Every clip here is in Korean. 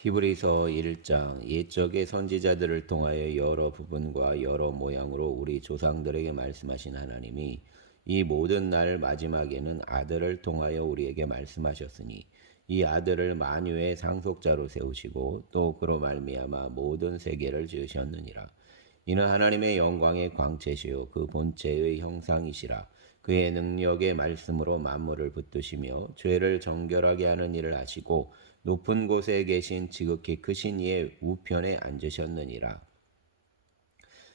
히브리서 1장 옛적의 선지자들을 통하여 여러 부분과 여러 모양으로 우리 조상들에게 말씀하신 하나님이 이 모든 날 마지막에는 아들을 통하여 우리에게 말씀하셨으니 이 아들을 만유의 상속자로 세우시고 또 그로 말미암아 모든 세계를 지으셨느니라. 이는 하나님의 영광의 광채시요 그 본체의 형상이시라. 그의 능력의 말씀으로 만물을 붙드시며 죄를 정결하게 하는 일을 하시고 높은 곳에 계신 지극히 크신 이의 우편에 앉으셨느니라.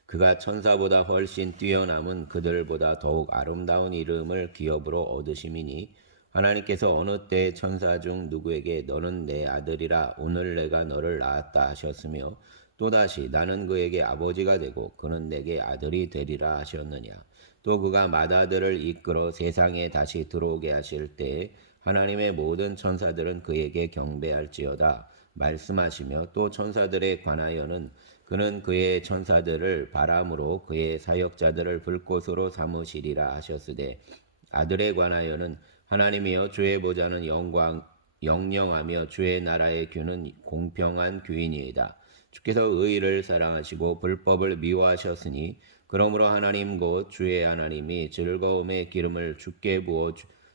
그가 천사보다 훨씬 뛰어남은 그들보다 더욱 아름다운 이름을 기업으로 얻으심이니 하나님께서 어느 때 천사 중 누구에게 너는 내 아들이라 오늘 내가 너를 낳았다 하셨으며 또다시 나는 그에게 아버지가 되고 그는 내게 아들이 되리라 하셨느냐. 또 그가 맏아들을 이끌어 세상에 다시 들어오게 하실 때 하나님의 모든 천사들은 그에게 경배할지어다 말씀하시며 또 천사들에 관하여는 그는 그의 천사들을 바람으로 그의 사역자들을 불꽃으로 삼으시리라 하셨으되 아들에 관하여는 하나님이여 주의 보좌는 영영하며 주의 나라의 규는 공평한 규이니이다. 주께서 의를 사랑하시고 불법을 미워하셨으니 그러므로 하나님 곧 주의 하나님이 즐거움의 기름을 주께 부어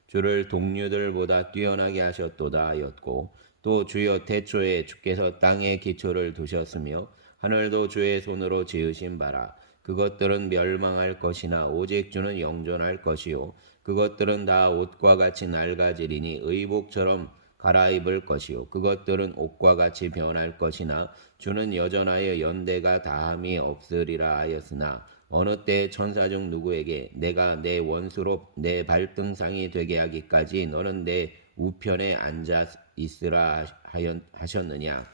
주를 동류들보다 뛰어나게 하셨도다 하였고 또 주여 태초에 주께서 땅에 기초를 두셨으며 하늘도 주의 손으로 지으신 바라. 그것들은 멸망할 것이나 오직 주는 영존할 것이요 그것들은 다 옷과 같이 낡아지리니 의복처럼 갈아입을 것이요 그것들은 옷과 같이 변할 것이나 주는 여전하여 연대가 다함이 없으리라 하였으나 어느 때 천사 중 누구에게 내가 내 원수로 내 발등상이 되게 하기까지 너는 내 우편에 앉아 있으라 하셨느냐.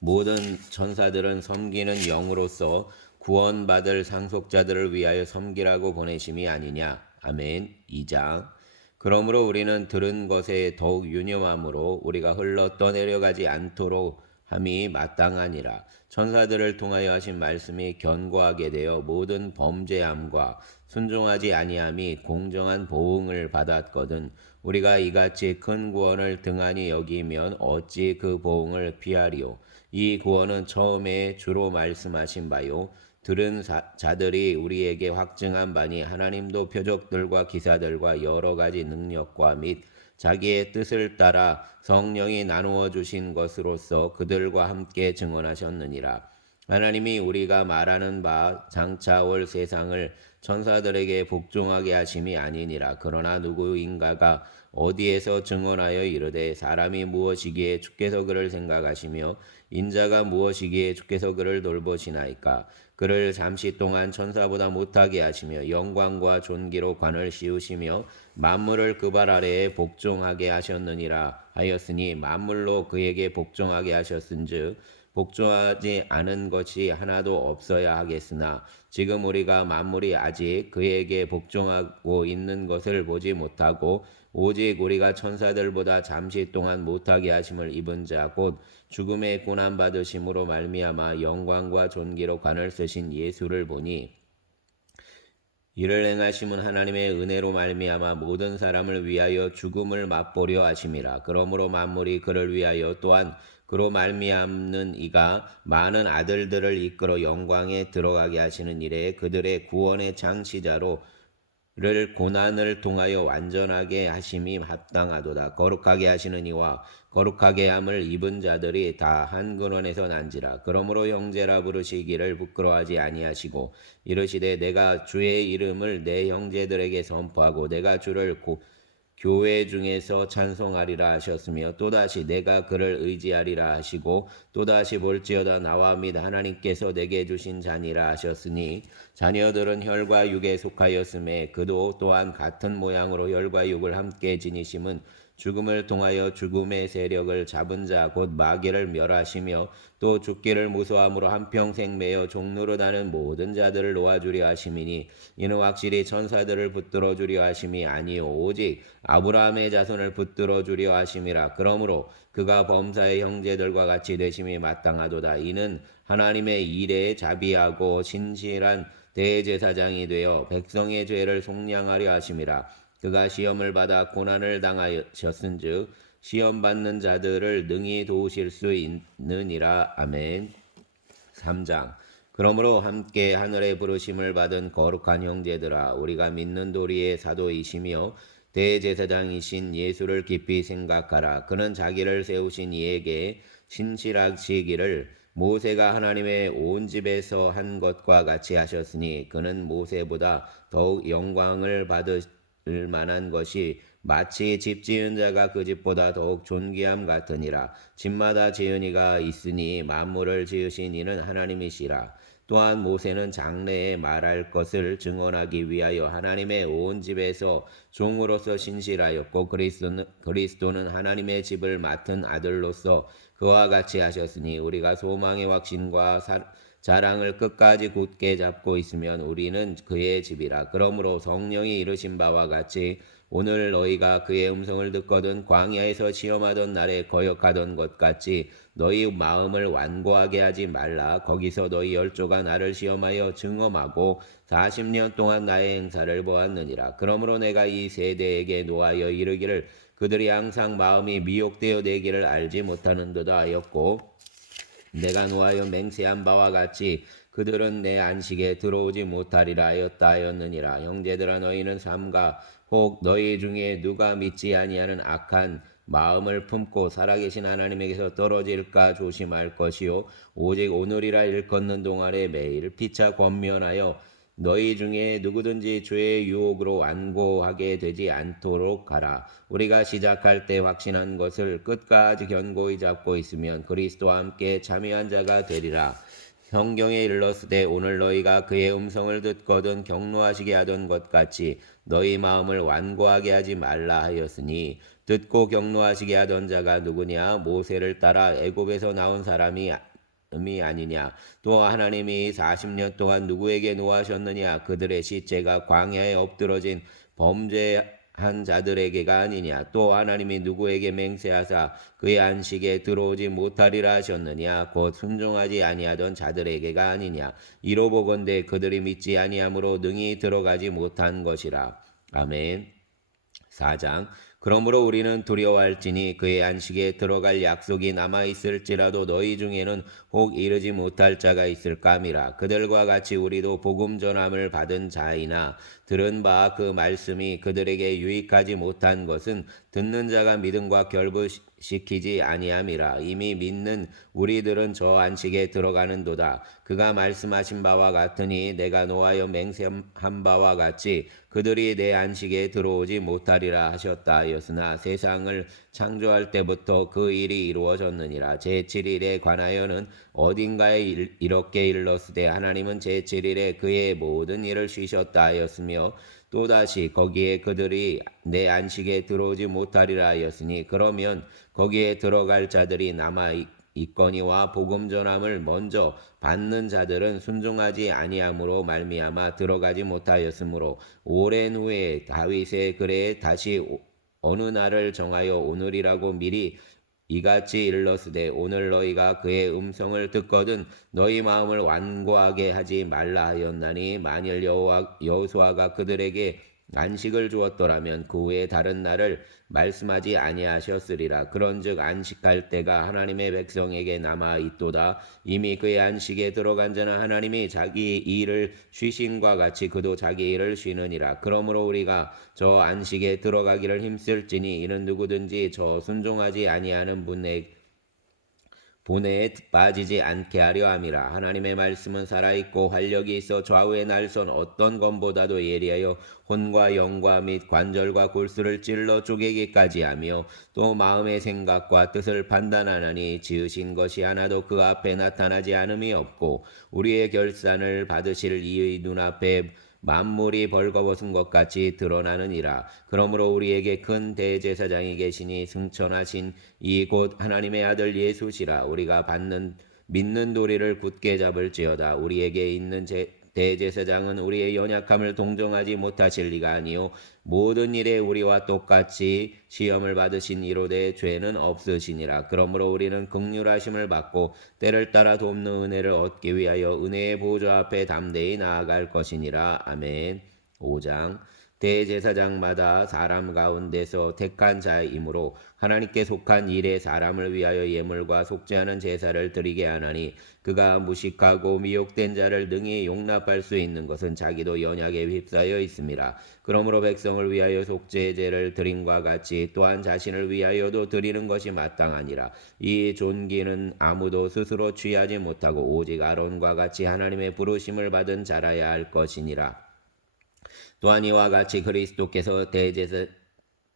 모든 천사들은 섬기는 영으로서 구원받을 상속자들을 위하여 섬기라고 보내심이 아니냐. 아멘. 2장. 그러므로 우리는 들은 것에 더욱 유념함으로 우리가 흘러 떠내려가지 않도록 함이 마땅하니라. 천사들을 통하여 하신 말씀이 견고하게 되어 모든 범죄함과 순종하지 아니함이 공정한 보응을 받았거든 우리가 이같이 큰 구원을 등한히 여기면 어찌 그 보응을 피하리요. 이 구원은 처음에 주로 말씀하신 바요 들은 자들이 우리에게 확증한 바니 하나님도 표적들과 기사들과 여러 가지 능력과 및 자기의 뜻을 따라 성령이 나누어 주신 것으로서 그들과 함께 증언하셨느니라. 하나님이 우리가 말하는 바 장차 올 세상을 천사들에게 복종하게 하심이 아니니라. 그러나 누구인가가 어디에서 증언하여 이르되 사람이 무엇이기에 주께서 그를 생각하시며 인자가 무엇이기에 주께서 그를 돌보시나이까. 그를 잠시 동안 천사보다 못하게 하시며 영광과 존귀로 관을 씌우시며 만물을 그 발 아래에 복종하게 하셨느니라 하였으니 만물로 그에게 복종하게 하셨은즉 복종하지 않은 것이 하나도 없어야 하겠으나 지금 우리가 만물이 아직 그에게 복종하고 있는 것을 보지 못하고 오직 우리가 천사들보다 잠시 동안 못하게 하심을 입은 자 곧 죽음의 고난 받으심으로 말미암아 영광과 존귀로 관을 쓰신 예수를 보니 이를 행하심은 하나님의 은혜로 말미암아 모든 사람을 위하여 죽음을 맛보려 하심이라. 그러므로 만물이 그를 위하여 또한 그로 말미암는 이가 많은 아들들을 이끌어 영광에 들어가게 하시는 일에 그들의 구원의 창시자로 를 고난을 통하여 완전하게 하심이 합당하도다. 거룩하게 하시는 이와 거룩하게 함을 입은 자들이 다 한 근원에서 난지라. 그러므로 형제라 부르시기를 부끄러워하지 아니하시고 이르시되 내가 주의 이름을 내 형제들에게 선포하고 내가 주를 교회 중에서 찬송하리라 하셨으며 또다시 내가 그를 의지하리라 하시고 또다시 볼지어다 나와 및 하나님께서 내게 주신 자니라 하셨으니 자녀들은 혈과 육에 속하였음에 그도 또한 같은 모양으로 혈과 육을 함께 지니심은 죽음을 통하여 죽음의 세력을 잡은 자 곧 마귀를 멸하시며 또 죽기를 무서함으로 한평생 매여 종노릇하는 모든 자들을 놓아주려 하심이니 이는 확실히 천사들을 붙들어 주려 하심이 아니요 오직 아브라함의 자손을 붙들어 주려 하심이라. 그러므로 그가 범사의 형제들과 같이 되심이 마땅하도다. 이는 하나님의 일에 자비하고 신실한 대제사장이 되어 백성의 죄를 속량하려 하심이라. 그가 시험을 받아 고난을 당하셨은즉 시험 받는 자들을 능히 도우실 수 있느니라. 아멘. 3장. 그러므로 함께 하늘의 부르심을 받은 거룩한 형제들아, 우리가 믿는 도리의 사도이시며 대제사장이신 예수를 깊이 생각하라. 그는 자기를 세우신 이에게 신실하시기를 모세가 하나님의 온 집에서 한 것과 같이 하셨으니, 그는 모세보다 더욱 영광을 받을 만한 것이 마치 집 지은 자가 그 집보다 더욱 존귀함 같으니라. 집마다 지은이가 있으니 만물을 지으신 이는 하나님이시라. 또한 모세는 장래에 말할 것을 증언하기 위하여 하나님의 온 집에서 종으로서 신실하였고, 그리스도는 하나님의 집을 맡은 아들로서 그와 같이 하셨으니, 우리가 소망의 확신과 자랑을 끝까지 굳게 잡고 있으면 우리는 그의 집이라. 그러므로 성령이 이르신 바와 같이 오늘 너희가 그의 음성을 듣거든 광야에서 시험하던 날에 거역하던 것 같이 너희 마음을 완고하게 하지 말라. 거기서 너희 열조가 나를 시험하여 증언하고 40년 동안 나의 행사를 보았느니라. 그러므로 내가 이 세대에게 노하여 이르기를 그들이 항상 마음이 미혹되어 되기를 알지 못하는도다 하였고, 내가 노하여 맹세한 바와 같이 그들은 내 안식에 들어오지 못하리라 하였느니라. 형제들아, 너희는 삼가 혹 너희 중에 누가 믿지 아니하는 악한 마음을 품고 살아계신 하나님에게서 떨어질까 조심할 것이요, 오직 오늘이라 일컫는 동안에 매일 피차 권면하여 너희 중에 누구든지 죄의 유혹으로 완고하게 되지 않도록 하라. 우리가 시작할 때 확신한 것을 끝까지 견고히 잡고 있으면 그리스도와 함께 참여한 자가 되리라. 성경에 일렀으되 오늘 너희가 그의 음성을 듣거든 격노하시게 하던 것 같이 너희 마음을 완고하게 하지 말라 하였으니, 듣고 격노하시게 하던 자가 누구냐? 모세를 따라 애굽에서 나온 사람이 아니냐? 또 하나님이 40년 동안 누구에게 노하셨느냐? 그들의 시체가 광야에 엎드러진 범죄한 자들에게가 아니냐? 또 하나님이 누구에게 맹세하사 그의 안식에 들어오지 못하리라 하셨느냐? 곧 순종하지 아니하던 자들에게가 아니냐? 이로 보건대 그들이 믿지 아니함으로 능히 들어가지 못한 것이라. 아멘. 4장. 그러므로 우리는 두려워할지니 그의 안식에 들어갈 약속이 남아있을지라도 너희 중에는 혹 이르지 못할 자가 있을까 함이라. 그들과 같이 우리도 복음 전함을 받은 자이나 들은 바 그 말씀이 그들에게 유익하지 못한 것은 듣는 자가 믿음과 결부시키지 아니함이라. 이미 믿는 우리들은 저 안식에 들어가는도다. 그가 말씀하신 바와 같으니 내가 노하여 맹세한 바와 같이 그들이 내 안식에 들어오지 못하리라 하셨다 하였으나 세상을 창조할 때부터 그 일이 이루어졌느니라. 제7일에 관하여는 어딘가에 이렇게 일렀으되 하나님은 제7일에 그의 모든 일을 쉬셨다 하였으며, 또다시 거기에 그들이 내 안식에 들어오지 못하리라 하였으니, 그러면 거기에 들어갈 자들이 남아 있거니와 복음 전함을 먼저 받는 자들은 순종하지 아니함으로 말미암아 들어가지 못하였으므로, 오랜 후에 다윗의 글에 다시 어느 날을 정하여 오늘이라고 미리 이같이 일렀으되 오늘 너희가 그의 음성을 듣거든 너희 마음을 완고하게 하지 말라 하였나니, 만일 여호수아가 그들에게 안식을 주었더라면 그 후에 다른 날을 말씀하지 아니하셨으리라. 그런즉 안식할 때가 하나님의 백성에게 남아 있도다. 이미 그의 안식에 들어간 자는 하나님이 자기 일을 쉬신과 같이 그도 자기 일을 쉬느니라. 그러므로 우리가 저 안식에 들어가기를 힘쓸지니 이는 누구든지 저 순종하지 아니하는 본에 빠지지 않게 하려 함이라. 하나님의 말씀은 살아있고 활력이 있어 좌우의 날선 어떤 검보다도 예리하여 혼과 영과 및 관절과 골수를 찔러 쪼개기까지 하며 또 마음의 생각과 뜻을 판단하나니, 지으신 것이 하나도 그 앞에 나타나지 않음이 없고 우리의 결산을 받으실 이의 눈앞에 만물이 벌거벗은 것 같이 드러나느니라. 그러므로 우리에게 큰 대제사장이 계시니 승천하신 이 곧 하나님의 아들 예수시라. 우리가 믿는 도리를 굳게 잡을지어다. 우리에게 있는 대제사장은 우리의 연약함을 동정하지 못하실 리가 아니요 모든 일에 우리와 똑같이 시험을 받으신 이로되 죄는 없으시니라. 그러므로 우리는 긍휼하심을 받고 때를 따라 돕는 은혜를 얻기 위하여 은혜의 보좌 앞에 담대히 나아갈 것이니라. 아멘. 5장. 대제사장마다 사람 가운데서 택한 자이므로 하나님께 속한 일에 사람을 위하여 예물과 속죄하는 제사를 드리게 하나니 그가 무식하고 미혹된 자를 능히 용납할 수 있는 것은 자기도 연약에 휩싸여 있음이라. 그러므로 백성을 위하여 속죄제를 드림과 같이 또한 자신을 위하여도 드리는 것이 마땅하니라. 이 존귀는 아무도 스스로 취하지 못하고 오직 아론과 같이 하나님의 부르심을 받은 자라야 할 것이니라. 또한 이와 같이 그리스도께서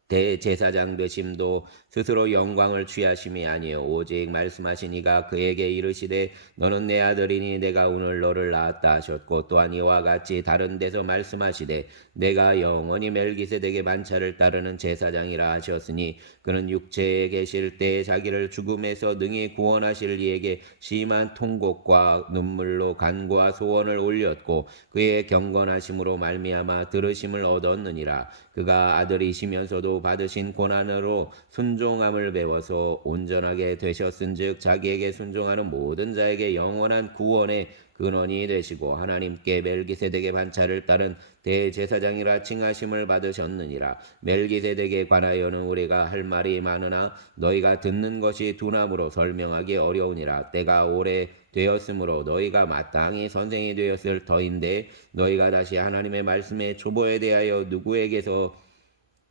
대제사장 되심도 스스로 영광을 취하심이 아니요 오직 말씀하신 이가 그에게 이르시되 너는 내 아들이니 내가 오늘 너를 낳았다 하셨고, 또한 이와 같이 다른 데서 말씀하시되 내가 영원히 멜기세덱의 반차를 따르는 제사장이라 하셨으니 그는 육체에 계실 때에 자기를 죽음에서 능히 구원하실 이에게 심한 통곡과 눈물로 간구와 소원을 올렸고 그의 경건하심으로 말미암아 들으심을 얻었느니라. 그가 아들이시면서도 받으신 고난으로 순종함을 배워서 온전하게 되셨은즉 자기에게 순종하는 모든 자에게 영원한 구원의 근원이 되시고 하나님께 멜기세덱의 반차를 따른 대제사장이라 칭하심을 받으셨느니라. 멜기세덱에 관하여는 우리가 할 말이 많으나 너희가 듣는 것이 둔함으로 설명하기 어려우니라. 때가 오래 되었으므로 너희가 마땅히 선생이 되었을 터인데 너희가 다시 하나님의 말씀의 초보에 대하여 누구에게서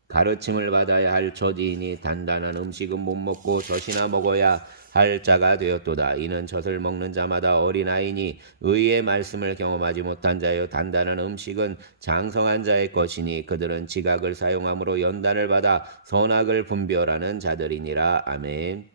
가르침을 받아야 할 처지이니 단단한 음식은 못 먹고 젖이나 먹어야 할 자가 되었도다. 이는 젖을 먹는 자마다 어린아이니 의의 말씀을 경험하지 못한 자여 단단한 음식은 장성한 자의 것이니 그들은 지각을 사용함으로 연단을 받아 선악을 분별하는 자들이니라. 아멘.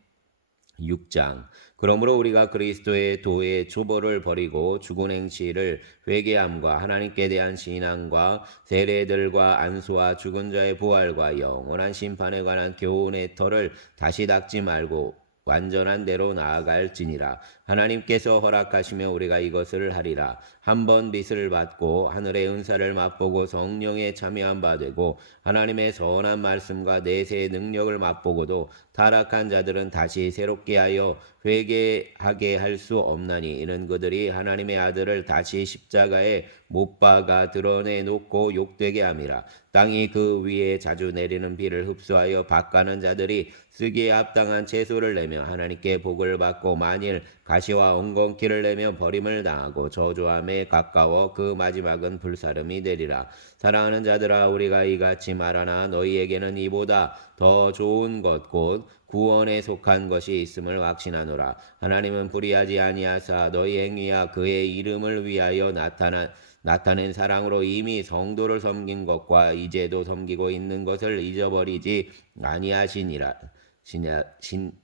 6장. 그러므로 우리가 그리스도의 도의 초보를 버리고 죽은 행실을 회개함과 하나님께 대한 신앙과 세례들과 안수와 죽은 자의 부활과 영원한 심판에 관한 교훈의 터를 다시 닦지 말고 완전한 대로 나아갈지니라. 하나님께서 허락하시며 우리가 이것을 하리라. 한 번 빚을 받고 하늘의 은사를 맛보고 성령에 참여한 바 되고 하나님의 선한 말씀과 내세의 능력을 맛보고도 타락한 자들은 다시 새롭게 하여 회개하게 할 수 없나니 이는 그들이 하나님의 아들을 다시 십자가에 못 박아 드러내놓고 욕되게 함이라. 땅이 그 위에 자주 내리는 비를 흡수하여 밭가는 자들이 쓰기에 합당한 채소를 내며 하나님께 복을 받고 만일 가시와 엉겅퀴를 내며 버림을 당하고 저주함에 가까워 그 마지막은 불사름이 되리라. 사랑하는 자들아 우리가 이같이 말하나 너희에게는 이보다 더 좋은 것 곧 구원에 속한 것이 있음을 확신하노라. 하나님은 불의하지 아니하사 너희 행위와 그의 이름을 위하여 나타낸 사랑으로 이미 성도를 섬긴 것과 이제도 섬기고 있는 것을 잊어버리지 아니하시니라.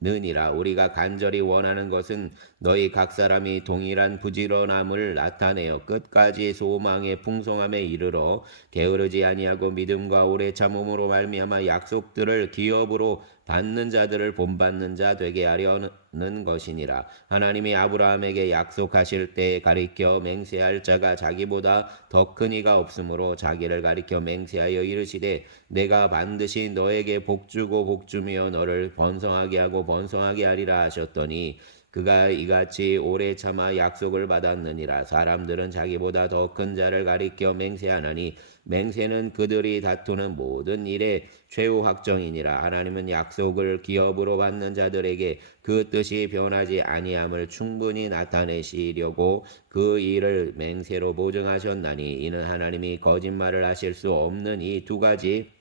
느니라. 우리가 간절히 원하는 것은 너희 각 사람이 동일한 부지런함을 나타내어 끝까지 소망의 풍성함에 이르러 게으르지 아니하고 믿음과 오래 참음으로 말미암아 약속들을 기업으로 받는 자들을 본받는 자 되게 하려는 것이니라. 하나님이 아브라함에게 약속하실 때 가리켜 맹세할 자가 자기보다 더 큰 이가 없으므로 자기를 가리켜 맹세하여 이르시되 내가 반드시 너에게 복주고 복주며 너를 번성하게 하고 번성하게 하리라 하셨더니 그가 이같이 오래 참아 약속을 받았느니라. 사람들은 자기보다 더 큰 자를 가리켜 맹세하나니 맹세는 그들이 다투는 모든 일의 최후 확정이니라. 하나님은 약속을 기업으로 받는 자들에게 그 뜻이 변하지 아니함을 충분히 나타내시려고 그 일을 맹세로 보증하셨나니 이는 하나님이 거짓말을 하실 수 없는 이 두 가지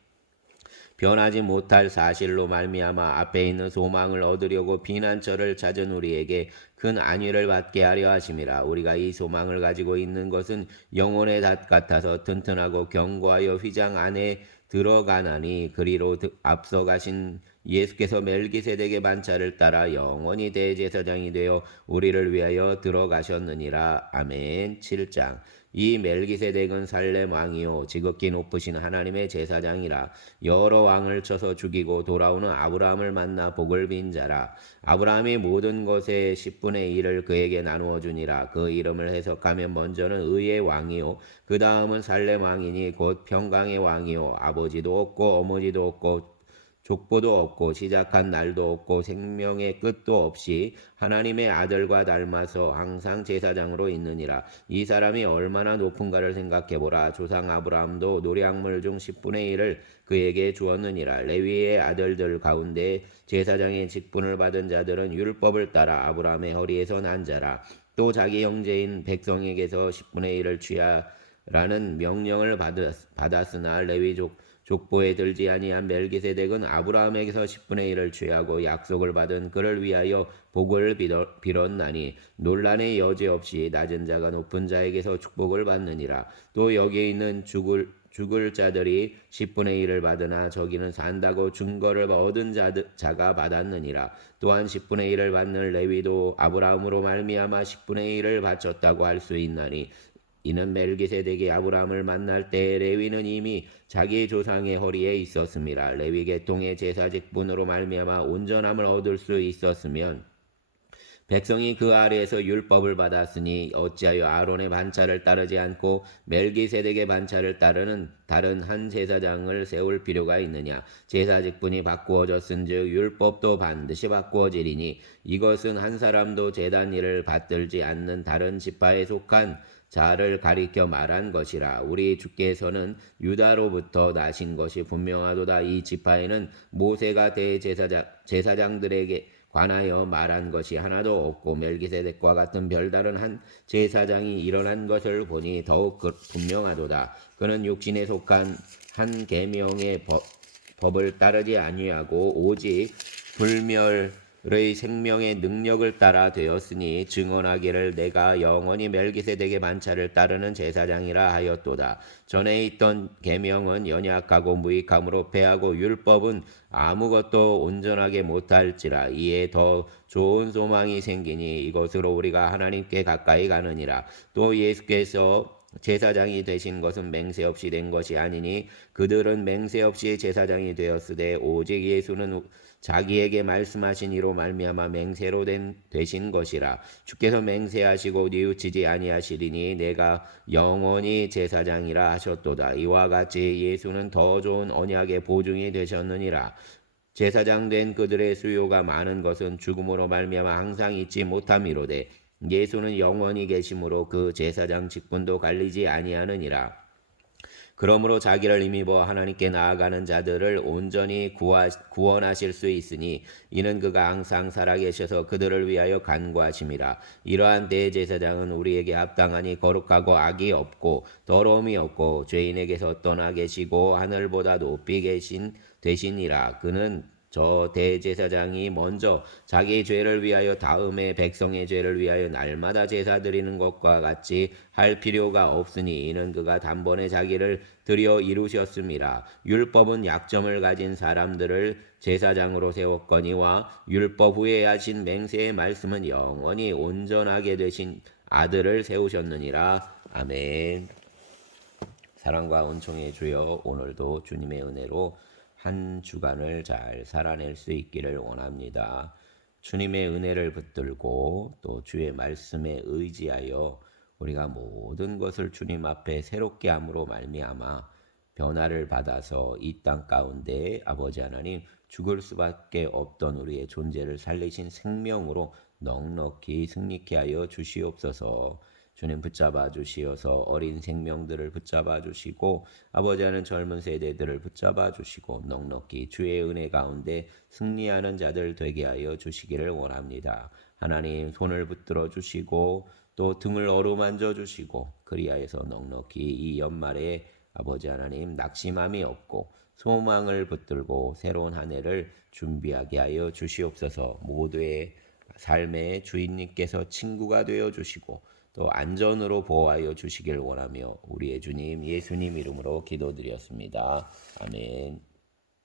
변하지 못할 사실로 말미암아 앞에 있는 소망을 얻으려고 비난처를 찾은 우리에게 큰 안위를 받게 하려 하심이라. 우리가 이 소망을 가지고 있는 것은 영혼의 닷 같아서 튼튼하고 견고하여 휘장 안에 들어가나니 그리로 앞서 가신 예수께서 멜기세덱의 반차를 따라 영원히 대제사장이 되어 우리를 위하여 들어가셨느니라. 아멘. 7장. 이 멜기세덱은 살렘 왕이요 지극히 높으신 하나님의 제사장이라. 여러 왕을 쳐서 죽이고 돌아오는 아브라함을 만나 복을 빈 자라. 아브라함이 모든 것의 10분의 1을 그에게 나누어 주니라. 그 이름을 해석하면 먼저는 의의 왕이요 그 다음은 살렘 왕이니 곧 평강의 왕이요 아버지도 없고 어머니도 없고 족보도 없고 시작한 날도 없고 생명의 끝도 없이 하나님의 아들과 닮아서 항상 제사장으로 있느니라. 이 사람이 얼마나 높은가를 생각해보라. 조상 아브라함도 노량물 중 10분의 1을 그에게 주었느니라. 레위의 아들들 가운데 제사장의 직분을 받은 자들은 율법을 따라 아브라함의 허리에서 난 자라. 또 자기 형제인 백성에게서 10분의 1을 취하라는 명령을 받았으나 레위족 족보에 들지 아니한 멜기세덱은 아브라함에게서 10분의 1을 취하고 약속을 받은 그를 위하여 복을 빌었나니 논란의 여지 없이 낮은 자가 높은 자에게서 축복을 받느니라. 또 여기에 있는 죽을 자들이 10분의 1을 받으나 저기는 산다고 증거를 얻은 자가 받았느니라. 또한 10분의 1을 받는 레위도 아브라함으로 말미암아 10분의 1을 바쳤다고 할 수 있나니 이는 멜기세덱이 아브라함을 만날 때 레위는 이미 자기 조상의 허리에 있었음이라. 레위 계통의 제사 직분으로 말미암아 온전함을 얻을 수 있었으면 백성이 그 아래에서 율법을 받았으니 어찌하여 아론의 반차를 따르지 않고 멜기세덱의 반차를 따르는 다른 한 제사장을 세울 필요가 있느냐. 제사 직분이 바꾸어졌은즉 율법도 반드시 바꾸어지리니 이것은 한 사람도 제단 일을 받들지 않는 다른 지파에 속한 자를 가리켜 말한 것이라. 우리 주께서는 유다로부터 나신 것이 분명하도다. 이 지파에는 모세가 대제사장들에게 관하여 말한 것이 하나도 없고 멜기세덱과 같은 별다른 한 제사장이 일어난 것을 보니 더욱 분명하도다. 그는 육신에 속한 한 계명의 법을 따르지 아니하고 오직 불멸의 생명의 능력을 따라 되었으니 증언하기를 내가 영원히 멜기세덱의 반차를 따르는 제사장이라 하였도다. 전에 있던 계명은 연약하고 무익함으로 패하고 율법은 아무것도 온전하게 못할지라. 이에 더 좋은 소망이 생기니 이것으로 우리가 하나님께 가까이 가느니라. 또 예수께서 제사장이 되신 것은 맹세 없이 된 것이 아니니 그들은 맹세 없이 제사장이 되었으되 오직 예수는 자기에게 말씀하신 이로 말미암아 맹세로 되신 것이라. 주께서 맹세하시고 뉘우치지 아니하시리니 내가 영원히 제사장이라 하셨도다. 이와 같이 예수는 더 좋은 언약의 보증이 되셨느니라. 제사장 된 그들의 수요가 많은 것은 죽음으로 말미암아 항상 잊지 못함이로되 예수는 영원히 계심으로 그 제사장 직분도 갈리지 아니하느니라. 그러므로 자기를 힘입어 하나님께 나아가는 자들을 온전히 구원하실 수 있으니 이는 그가 항상 살아계셔서 그들을 위하여 간구하심이라. 이러한 대제사장은 우리에게 합당하니 거룩하고 악이 없고 더러움이 없고 죄인에게서 떠나 계시고 하늘보다 높이 되시니라. 그는 저 대제사장이 먼저 자기 죄를 위하여 다음에 백성의 죄를 위하여 날마다 제사 드리는 것과 같이 할 필요가 없으니 이는 그가 단번에 자기를 드려 이루셨음이라. 율법은 약점을 가진 사람들을 제사장으로 세웠거니와 율법 후에 하신 맹세의 말씀은 영원히 온전하게 되신 아들을 세우셨느니라. 아멘. 사랑과 은총의 주여, 오늘도 주님의 은혜로 한 주간을 잘 살아낼 수 있기를 원합니다. 주님의 은혜를 붙들고 또 주의 말씀에 의지하여 우리가 모든 것을 주님 앞에 새롭게 함으로 말미암아 변화를 받아서 이 땅 가운데 아버지 하나님 죽을 수밖에 없던 우리의 존재를 살리신 생명으로 넉넉히 승리케 하여 주시옵소서. 주님 붙잡아 주시어서 어린 생명들을 붙잡아 주시고 아버지 하는 젊은 세대들을 붙잡아 주시고 넉넉히 주의 은혜 가운데 승리하는 자들 되게 하여 주시기를 원합니다. 하나님 손을 붙들어 주시고 또 등을 어루만져 주시고 그리하여서 넉넉히 이 연말에 아버지 하나님 낙심함이 없고 소망을 붙들고 새로운 한 해를 준비하게 하여 주시옵소서. 모두의 삶의 주인님께서 친구가 되어 주시고 또 안전으로 보호하여 주시길 원하며 우리의 주님 예수님 이름으로 기도드렸습니다. 아멘.